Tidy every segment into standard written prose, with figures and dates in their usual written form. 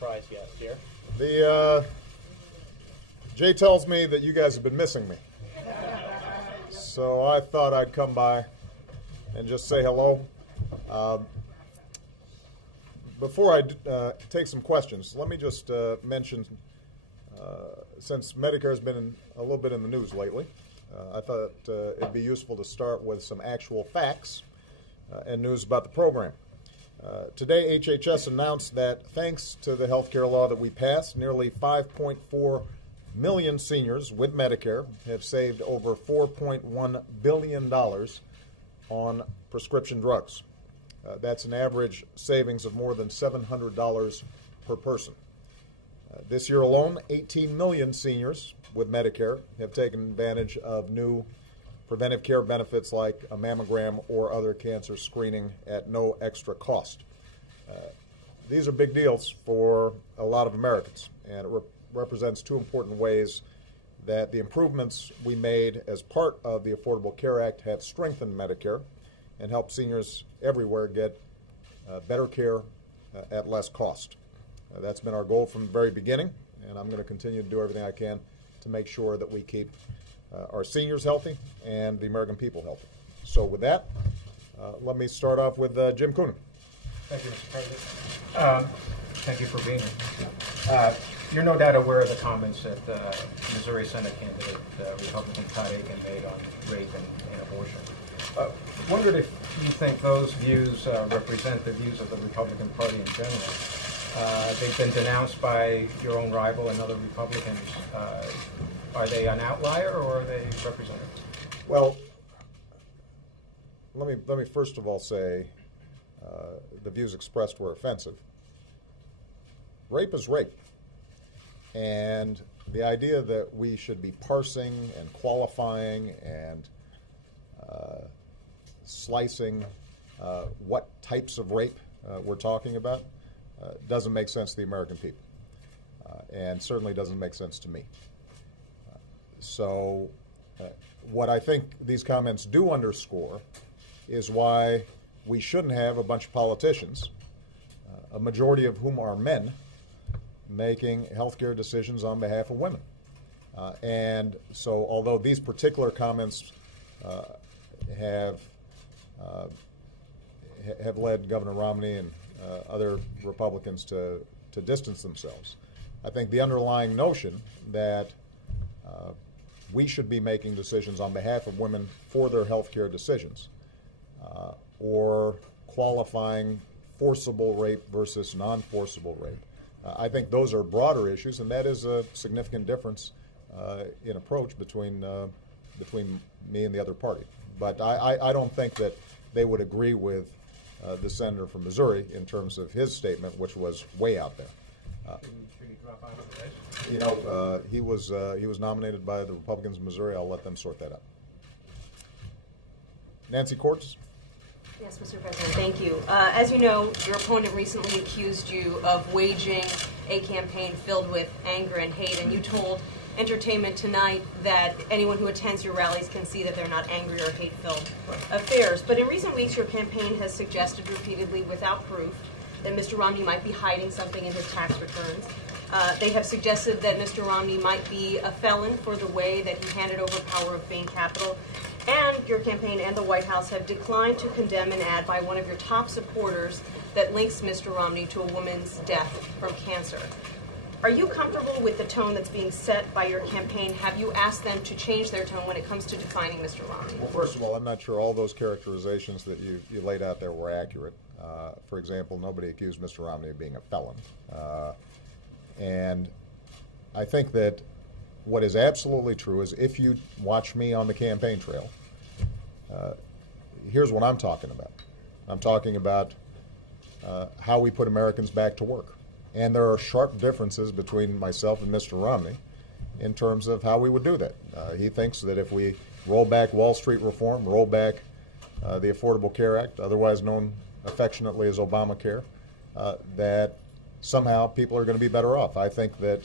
surprise guest here. Jay tells me that you guys have been missing me. So I thought I'd come by and just say hello. Before I take some questions, let me just mention, since Medicare has been a little bit in the news lately, I thought it'd be useful to start with some actual facts and news about the program. Today, HHS announced that thanks to the health care law that we passed, nearly 5.4 million seniors with Medicare have saved over $4.1 billion on prescription drugs. That's an average savings of more than $700 per person. This year alone, 18 million seniors with Medicare have taken advantage of new preventive care benefits like a mammogram or other cancer screening at no extra cost. These are big deals for a lot of Americans, and it represents two important ways that the improvements we made as part of the Affordable Care Act have strengthened Medicare and helped seniors everywhere get better care at less cost. That's been our goal from the very beginning, and I'm going to continue to do everything I can to make sure that we keep our seniors healthy and the American people healthy. So with that, let me start off with Jim Coonan. Thank you, Mr. President. Thank you for being here. You're no doubt aware of the comments that Missouri Senate candidate Republican Todd Akin made on rape and abortion. Wondered if you think those views represent the views of the Republican Party in general. They've been denounced by your own rival and other Republicans. Are they an outlier or are they representative? Well, let me first of all say the views expressed were offensive. Rape is rape. And the idea that we should be parsing and qualifying and slicing what types of rape we're talking about doesn't make sense to the American people, and certainly doesn't make sense to me. So what I think these comments do underscore is why we shouldn't have a bunch of politicians, a majority of whom are men, making healthcare decisions on behalf of women. And so although these particular comments have led Governor Romney and other Republicans to distance themselves, I think the underlying notion that we should be making decisions on behalf of women for their health care decisions, or qualifying forcible rape versus non-forcible rape. I think those are broader issues, and that is a significant difference in approach between me and the other party. But I don't think that they would agree with the senator from Missouri in terms of his statement, which was way out there. Should he drop out of the race? You know, he was nominated by the Republicans in Missouri. I'll let them sort that out. Nancy Cordes. Yes, Mr. President, thank you. As you know, your opponent recently accused you of waging a campaign filled with anger and hate, and you told Entertainment Tonight that anyone who attends your rallies can see that they're not angry or hate-filled affairs. But in recent weeks, your campaign has suggested repeatedly, without proof, that Mr. Romney might be hiding something in his tax returns. They have suggested that Mr. Romney might be a felon for the way that he handed over power of Bain Capital. And your campaign and the White House have declined to condemn an ad by one of your top supporters that links Mr. Romney to a woman's death from cancer. Are you comfortable with the tone that's being set by your campaign? Have you asked them to change their tone when it comes to defining Mr. Romney? Well, first of all, I'm not sure all those characterizations that you laid out there were accurate. For example, nobody accused Mr. Romney of being a felon. And I think that what is absolutely true is if you watch me on the campaign trail, here's what I'm talking about. I'm talking about how we put Americans back to work. And there are sharp differences between myself and Mr. Romney in terms of how we would do that. He thinks that if we roll back Wall Street reform, roll back the Affordable Care Act, otherwise known affectionately as Obamacare, that somehow people are going to be better off. I think that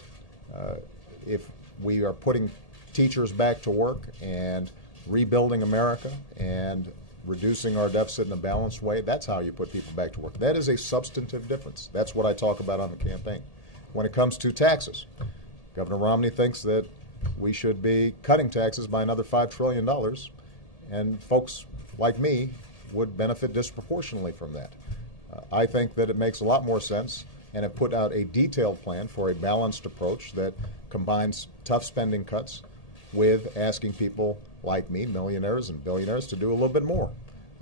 if we are putting teachers back to work and rebuilding America and reducing our deficit in a balanced way, that's how you put people back to work. That is a substantive difference. That's what I talk about on the campaign. when it comes to taxes. Governor Romney thinks that we should be cutting taxes by another $5 trillion, and folks like me would benefit disproportionately from that. I think that it makes a lot more sense, and have put out a detailed plan for a balanced approach that combines tough spending cuts with asking people like me, millionaires and billionaires, to do a little bit more.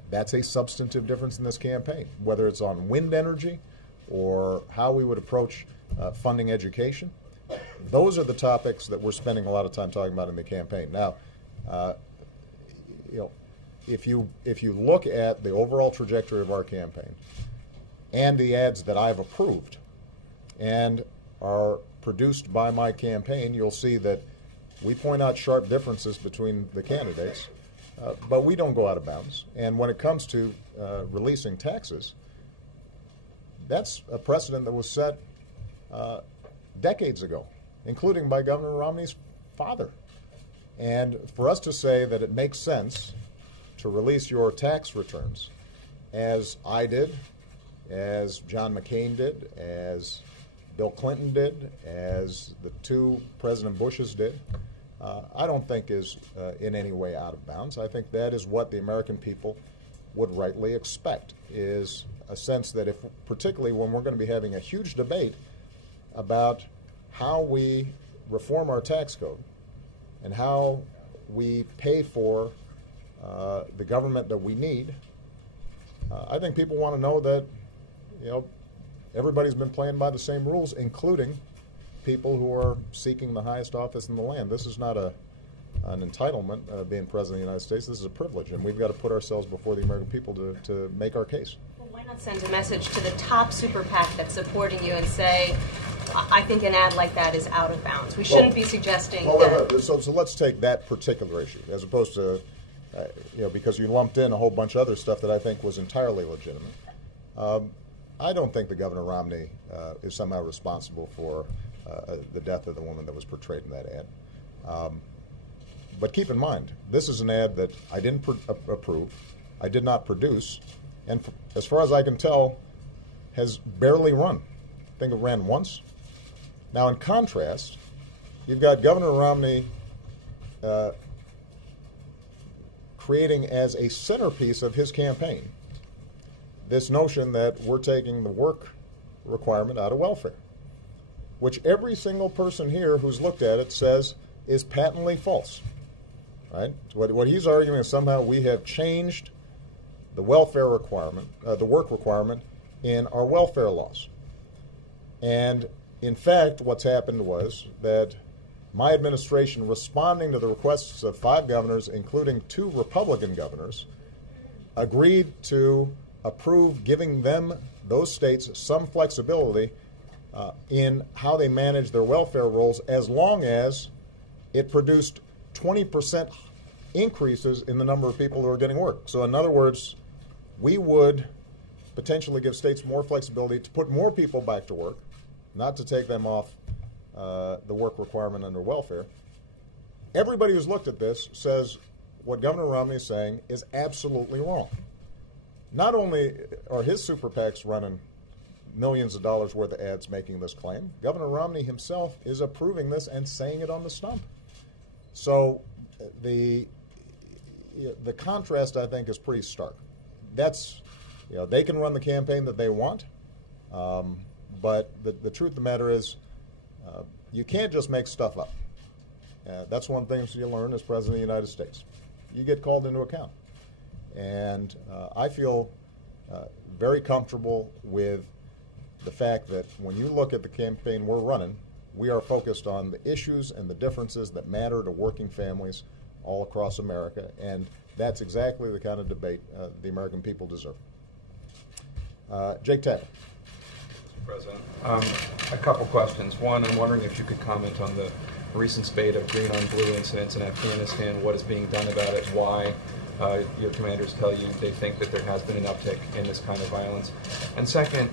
That's a substantive difference in this campaign, whether it's on wind energy or how we would approach funding education. Those are the topics that we're spending a lot of time talking about in the campaign. Now, if you look at the overall trajectory of our campaign and the ads that I've approved and are produced by my campaign, you'll see that we point out sharp differences between the candidates, but we don't go out of bounds. And when it comes to releasing taxes, that's a precedent that was set decades ago, including by Governor Romney's father. And for us to say that it makes sense to release your tax returns, as I did, as John McCain did, as Bill Clinton did, as the two President Bushes did, I don't think is in any way out of bounds. I think that is what the American people would rightly expect, is a sense that if, particularly when we're going to be having a huge debate about how we reform our tax code and how we pay for the government that we need, I think people want to know that, everybody's been playing by the same rules, including people who are seeking the highest office in the land. This is not an entitlement, being President of the United States. This is a privilege, and we've got to put ourselves before the American people to make our case. Well, why not send a message to the top super PAC that's supporting you and say, I think an ad like that is out of bounds. We shouldn't be suggesting that. So let's take that particular issue, as opposed to, because you lumped in a whole bunch of other stuff that I think was entirely legitimate. I don't think that Governor Romney is somehow responsible for the death of the woman that was portrayed in that ad. But keep in mind, this is an ad that I didn't approve, I did not produce, and as far as I can tell, has barely run. I think it ran once. Now, in contrast, you've got Governor Romney creating as a centerpiece of his campaign this notion that we're taking the work requirement out of welfare, which every single person here who's looked at it says is patently false. Right? What he's arguing is somehow we have changed the welfare requirement, the work requirement in our welfare laws. And in fact, what's happened was that my administration, responding to the requests of 5 governors, including 2 Republican governors, agreed to approve giving them, those states, some flexibility in how they manage their welfare rolls, as long as it produced 20% increases in the number of people who are getting work. So in other words, we would potentially give states more flexibility to put more people back to work, not to take them off the work requirement under welfare. Everybody who's looked at this says what Governor Romney is saying is absolutely wrong. Not only are his super PACs running millions of dollars worth of ads making this claim, Governor Romney himself is approving this and saying it on the stump. So the contrast, I think, is pretty stark. That's, they can run the campaign that they want, but the truth of the matter is you can't just make stuff up. That's one thing you learn as President of the United States. You get called into account. And I feel very comfortable with the fact that when you look at the campaign we're running, we are focused on the issues and the differences that matter to working families all across America, and that's exactly the kind of debate the American people deserve. Jake Tappan. Mr. President, a couple questions. One, I'm wondering if you could comment on the recent spate of green on blue incidents in Afghanistan, what is being done about it, why your commanders tell you they think that there has been an uptick in this kind of violence. And second,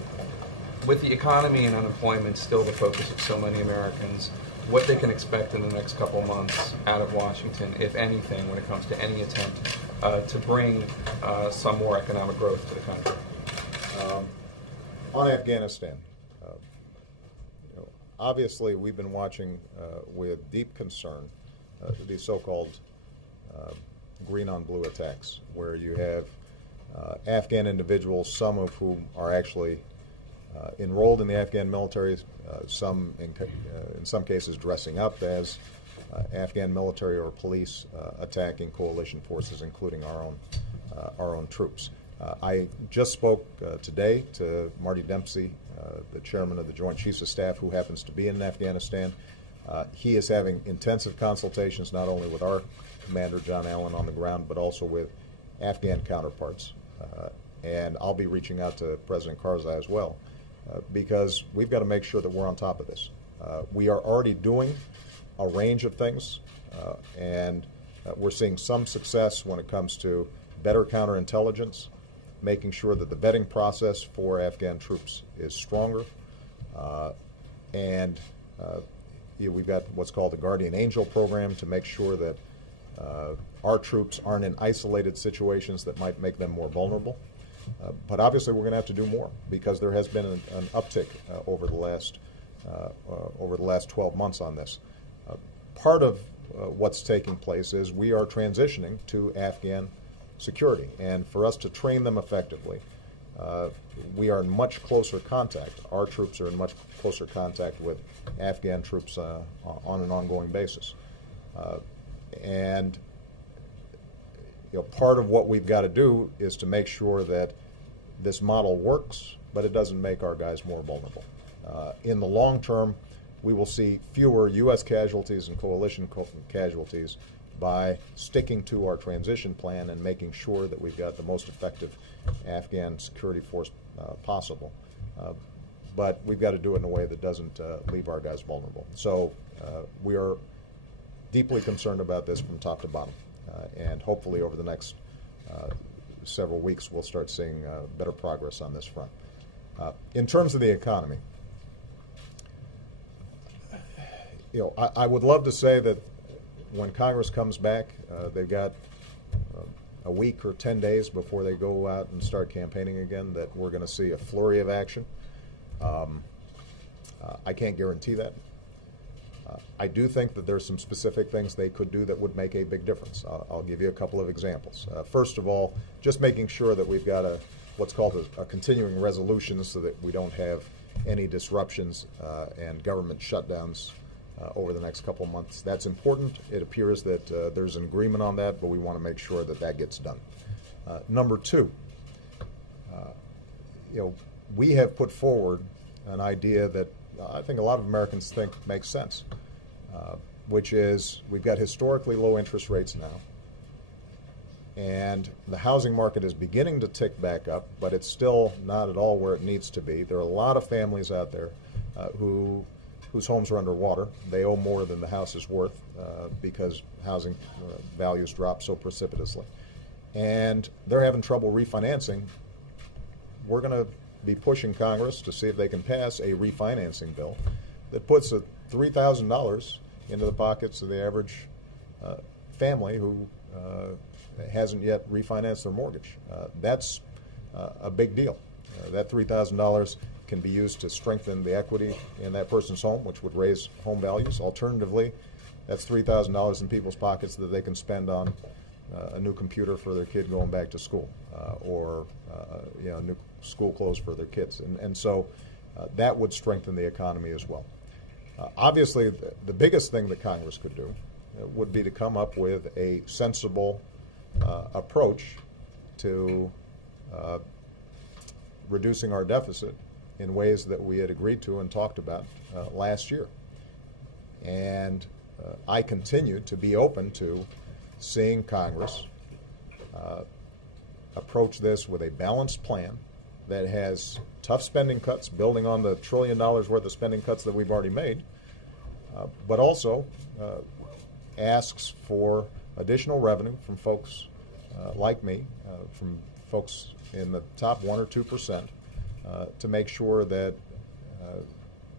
with the economy and unemployment still the focus of so many Americans, what they can expect in the next couple months out of Washington, if anything, when it comes to any attempt to bring some more economic growth to the country. On Afghanistan, Obviously, we've been watching with deep concern these so-called green on blue attacks, where you have Afghan individuals, some of whom are actually enrolled in the Afghan military, some in some cases dressing up as Afghan military or police, attacking coalition forces, including our own troops. I just spoke today to Marty Dempsey, the chairman of the Joint Chiefs of Staff, who happens to be in Afghanistan. He is having intensive consultations not only with our commander, John Allen, on the ground, but also with Afghan counterparts. And I'll be reaching out to President Karzai as well, because we've got to make sure that we're on top of this. We are already doing a range of things, and we're seeing some success when it comes to better counterintelligence, making sure that the vetting process for Afghan troops is stronger, and we've got what's called the Guardian Angel program to make sure that our troops aren't in isolated situations that might make them more vulnerable. But obviously, we're going to have to do more, because there has been an uptick over the last 12 months on this. Part of what's taking place is we are transitioning to Afghan security, and for us to train them effectively, we are in much closer contact. Our troops are in much closer contact with Afghan troops on an ongoing basis, and part of what we've got to do is to make sure that this model works, but it doesn't make our guys more vulnerable. In the long term, we will see fewer U.S. casualties and coalition casualties by sticking to our transition plan and making sure that we've got the most effective Afghan security force possible. But we've got to do it in a way that doesn't leave our guys vulnerable. So we are deeply concerned about this from top to bottom. And hopefully over the next several weeks we'll start seeing better progress on this front. In terms of the economy, I would love to say that when Congress comes back, they've got a week or 10 days before they go out and start campaigning again, that we're going to see a flurry of action. I can't guarantee that. I do think that there's some specific things they could do that would make a big difference. I'll give you a couple of examples. First of all, just making sure that we've got what's called a continuing resolution, so that we don't have any disruptions and government shutdowns over the next couple of months. That's important. It appears that there's an agreement on that, but we want to make sure that that gets done. Number two, we have put forward an idea that I think a lot of Americans think makes sense, which is we've got historically low interest rates now, and the housing market is beginning to tick back up, but it's still not at all where it needs to be. There are a lot of families out there whose homes are underwater. They owe more than the house is worth because housing values drop so precipitously, and they're having trouble refinancing. We're going to be pushing Congress to see if they can pass a refinancing bill that puts $3,000 into the pockets of the average family who hasn't yet refinanced their mortgage. That's a big deal. That $3,000 can be used to strengthen the equity in that person's home, which would raise home values. Alternatively, that's $3,000 in people's pockets that they can spend on a new computer for their kid going back to school, or new school clothes for their kids. And so that would strengthen the economy as well. Obviously, the biggest thing that Congress could do would be to come up with a sensible approach to reducing our deficit in ways that we had agreed to and talked about last year. And I continue to be open to seeing Congress approach this with a balanced plan that has tough spending cuts, building on the $1 trillion worth of spending cuts that we've already made, but also asks for additional revenue from folks like me, from folks in the top 1 or 2%, to make sure that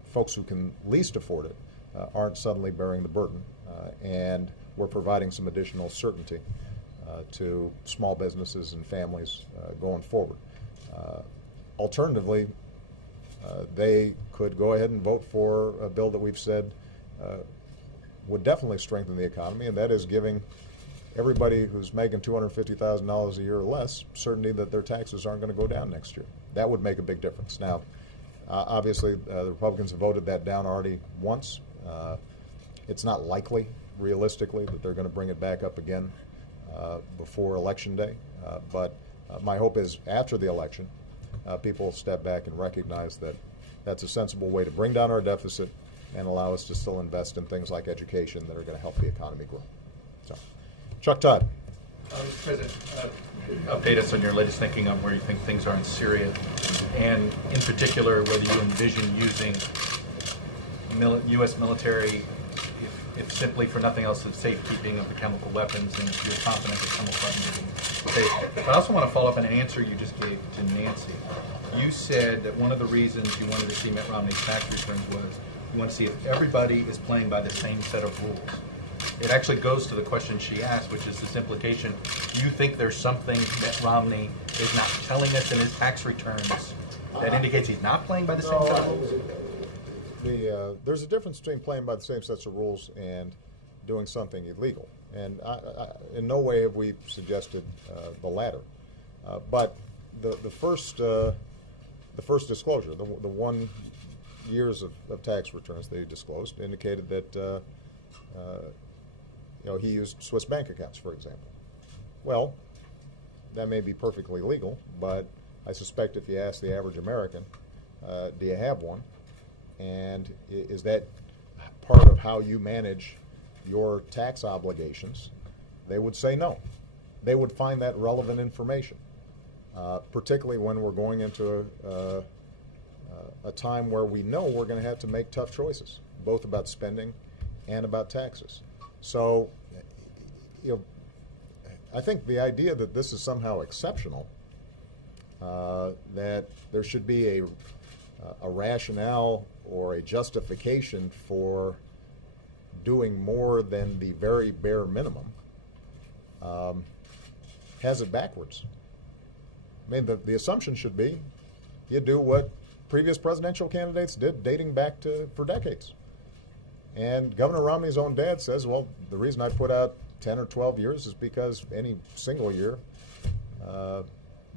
folks who can least afford it aren't suddenly bearing the burden, and we're providing some additional certainty to small businesses and families going forward. Alternatively, they could go ahead and vote for a bill that we've said would definitely strengthen the economy, and that is giving everybody who's making $250,000 a year or less certainty that their taxes aren't going to go down next year. That would make a big difference. Now, obviously, the Republicans have voted that down already once. It's not likely, realistically, that they're going to bring it back up again before Election Day. But my hope is after the election, people will step back and recognize that that's a sensible way to bring down our deficit and allow us to still invest in things like education that are going to help the economy grow. So, Chuck Todd. Mr. President, update us on your latest thinking on where you think things are in Syria, and in particular whether you envision using U.S. military, if simply for nothing else, the safekeeping of the chemical weapons, and if you're confident that chemical weapons are being safe. But I also want to follow up on an answer you just gave to Nancy. You said that one of the reasons you wanted to see Mitt Romney's tax returns was you want to see if everybody is playing by the same set of rules. It actually goes to the question she asked, which is this implication: do you think there's something that Romney is not telling us in his tax returns that indicates he's not playing by the same set of rules? There's a difference between playing by the same sets of rules and doing something illegal. And in no way have we suggested the latter. But the first disclosure, the 1 years of tax returns that he disclosed, indicated that he used Swiss bank accounts, for example. Well, that may be perfectly legal, but I suspect if you ask the average American, do you have one? And is that part of how you manage your tax obligations? They would say no. They would find that relevant information, particularly when we're going into a time where we know we're going to have to make tough choices, both about spending and about taxes. So, I think the idea that this is somehow exceptional, that there should be a rationale or a justification for doing more than the very bare minimum, has it backwards. I mean, the assumption should be you do what previous presidential candidates did dating back for decades. And Governor Romney's own dad says, well, the reason I put out 10 or 12 years is because any single year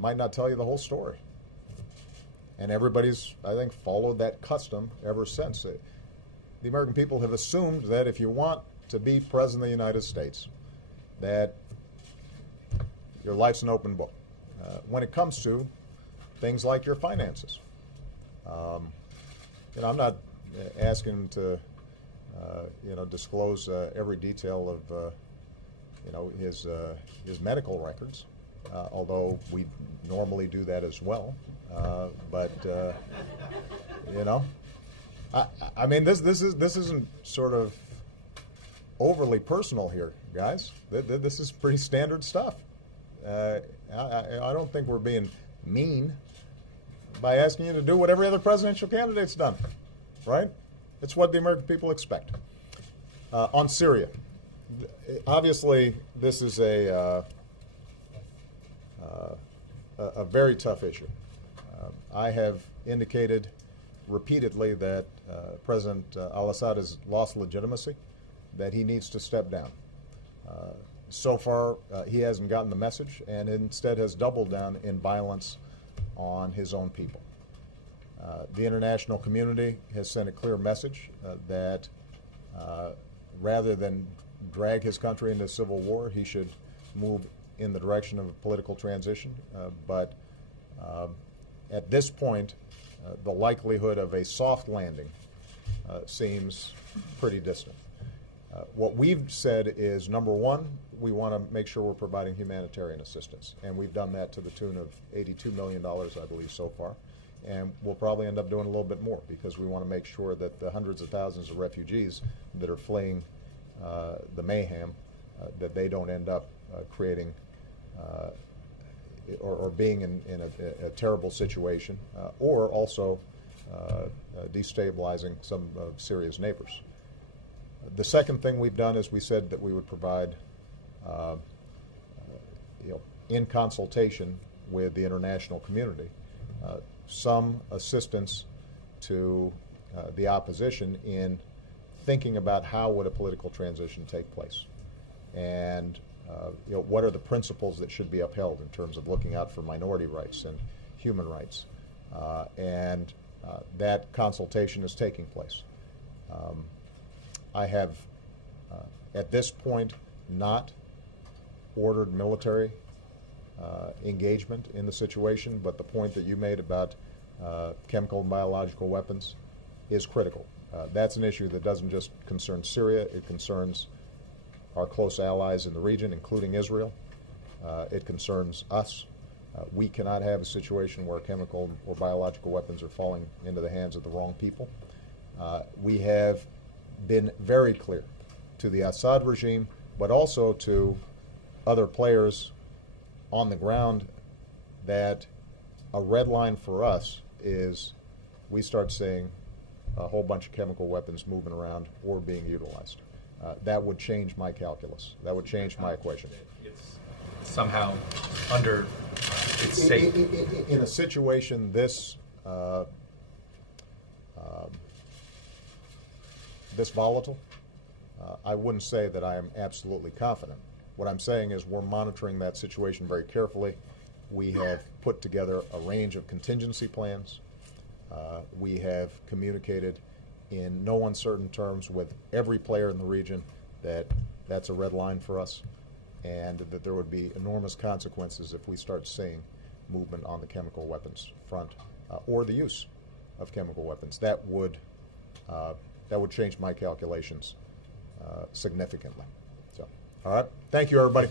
might not tell you the whole story. And everybody's, I think, followed that custom ever since. The American people have assumed that if you want to be President of the United States, that your life's an open book. When it comes to things like your finances. I'm not asking to disclose every detail of his medical records, although we normally do that as well. I mean, this isn't sort of overly personal here, guys. This is pretty standard stuff. I don't think we're being mean by asking you to do what every other presidential candidate's done, right? It's what the American people expect. On Syria, obviously, this is a very tough issue. I have indicated repeatedly that President al-Assad has lost legitimacy, that he needs to step down. So far, he hasn't gotten the message and instead has doubled down in violence on his own people. The international community has sent a clear message that rather than drag his country into civil war, he should move in the direction of a political transition. But at this point, the likelihood of a soft landing seems pretty distant. What we've said is, number one, we want to make sure we're providing humanitarian assistance, and we've done that to the tune of $82 million, I believe, so far. And we'll probably end up doing a little bit more because we want to make sure that the hundreds of thousands of refugees that are fleeing the mayhem, that they don't end up creating or being in a terrible situation, or also destabilizing some of Syria's neighbors. The second thing we've done is we said that we would provide, in consultation with the international community, some assistance to the opposition in thinking about how would a political transition take place, and what are the principles that should be upheld in terms of looking out for minority rights and human rights, and that consultation is taking place. I have, at this point, not ordered military engagement in the situation, but the point that you made about chemical and biological weapons is critical. That's an issue that doesn't just concern Syria, it concerns our close allies in the region, including Israel. It concerns us. We cannot have a situation where chemical or biological weapons are falling into the hands of the wrong people. We have been very clear to the Assad regime, but also to other players on the ground, that a red line for us is we start seeing a whole bunch of chemical weapons moving around or being utilized. That would change my calculus. That would change my equation. It's somehow under its safe. In a situation this this volatile, I wouldn't say that I am absolutely confident. What I'm saying is we're monitoring that situation very carefully. We have put together a range of contingency plans. We have communicated in no uncertain terms with every player in the region that that's a red line for us, and that there would be enormous consequences if we start seeing movement on the chemical weapons front, or the use of chemical weapons. That would change my calculations significantly. So, all right. Thank you, everybody.